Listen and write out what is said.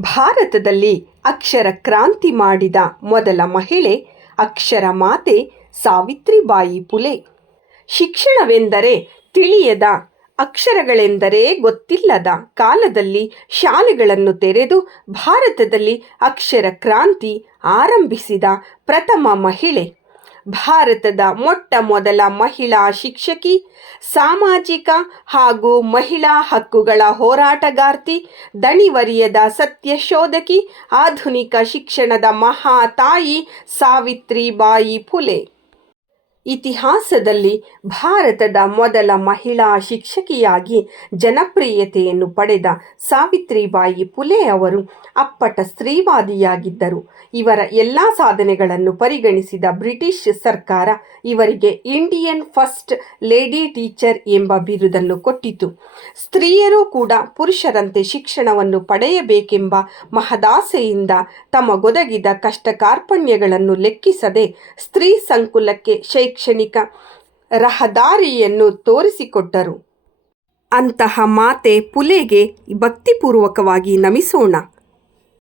ಭಾರತದಲ್ಲಿ ಅಕ್ಷರ ಕ್ರಾಂತಿ ಮಾಡಿದ ಮೊದಲ ಮಹಿಳೆ ಅಕ್ಷರ ಮಾತೆ ಸಾವಿತ್ರಿಬಾಯಿ ಪುಲೆ. ಶಿಕ್ಷಣವೆಂದರೆ ತಿಳಿಯದ, ಅಕ್ಷರಗಳೆಂದರೆ ಗೊತ್ತಿಲ್ಲದ ಕಾಲದಲ್ಲಿ ಶಾಲೆಗಳನ್ನು ತೆರೆದು ಭಾರತದಲ್ಲಿ ಅಕ್ಷರ ಕ್ರಾಂತಿ ಆರಂಭಿಸಿದ ಪ್ರಥಮ ಮಹಿಳೆ. ಭಾರತದ ಮೊಟ್ಟ ಮೊದಲ ಮಹಿಳಾ ಶಿಕ್ಷಕಿ, ಸಾಮಾಜಿಕ ಹಾಗೂ ಮಹಿಳಾ ಹಕ್ಕುಗಳ ಹೋರಾಟಗಾರ್ತಿ, ದಣಿವರಿಯದ ಸತ್ಯಶೋಧಕಿ, ಆಧುನಿಕ ಶಿಕ್ಷಣದ ಮಹಾತಾಯಿ ಸಾವಿತ್ರಿಬಾಯಿ ಫುಲೆ. ಇತಿಹಾಸದಲ್ಲಿ ಭಾರತದ ಮೊದಲ ಮಹಿಳಾ ಶಿಕ್ಷಕಿಯಾಗಿ ಜನಪ್ರಿಯತೆಯನ್ನು ಪಡೆದ ಸಾವಿತ್ರಿಬಾಯಿ ಪುಲೆ ಅವರು ಅಪ್ಪಟ ಸ್ತ್ರೀವಾದಿಯಾಗಿದ್ದರು. ಇವರ ಎಲ್ಲ ಸಾಧನೆಗಳನ್ನು ಪರಿಗಣಿಸಿದ ಬ್ರಿಟಿಷ್ ಸರ್ಕಾರ ಇವರಿಗೆ ಇಂಡಿಯನ್ ಫಸ್ಟ್ ಲೇಡಿ ಟೀಚರ್ ಎಂಬ ಬಿರುದನ್ನು ಕೊಟ್ಟಿತು. ಸ್ತ್ರೀಯರೂ ಕೂಡ ಪುರುಷರಂತೆ ಶಿಕ್ಷಣವನ್ನು ಪಡೆಯಬೇಕೆಂಬ ಮಹದಾಸೆಯಿಂದ ತಮಗೊದಗಿದ ಕಷ್ಟ ಕಾರ್ಪಣ್ಯಗಳನ್ನು ಲೆಕ್ಕಿಸದೆ ಸ್ತ್ರೀ ಸಂಕುಲಕ್ಕೆ ಶೈಕ್ಷಣಿಕ ರಹದಾರಿಯನ್ನು ತೋರಿಸಿಕೊಟ್ಟರು. ಅಂತಹ ಮಾತೆ ಪುಲೆಗೆ ಭಕ್ತಿಪೂರ್ವಕವಾಗಿ ನಮಿಸೋಣ.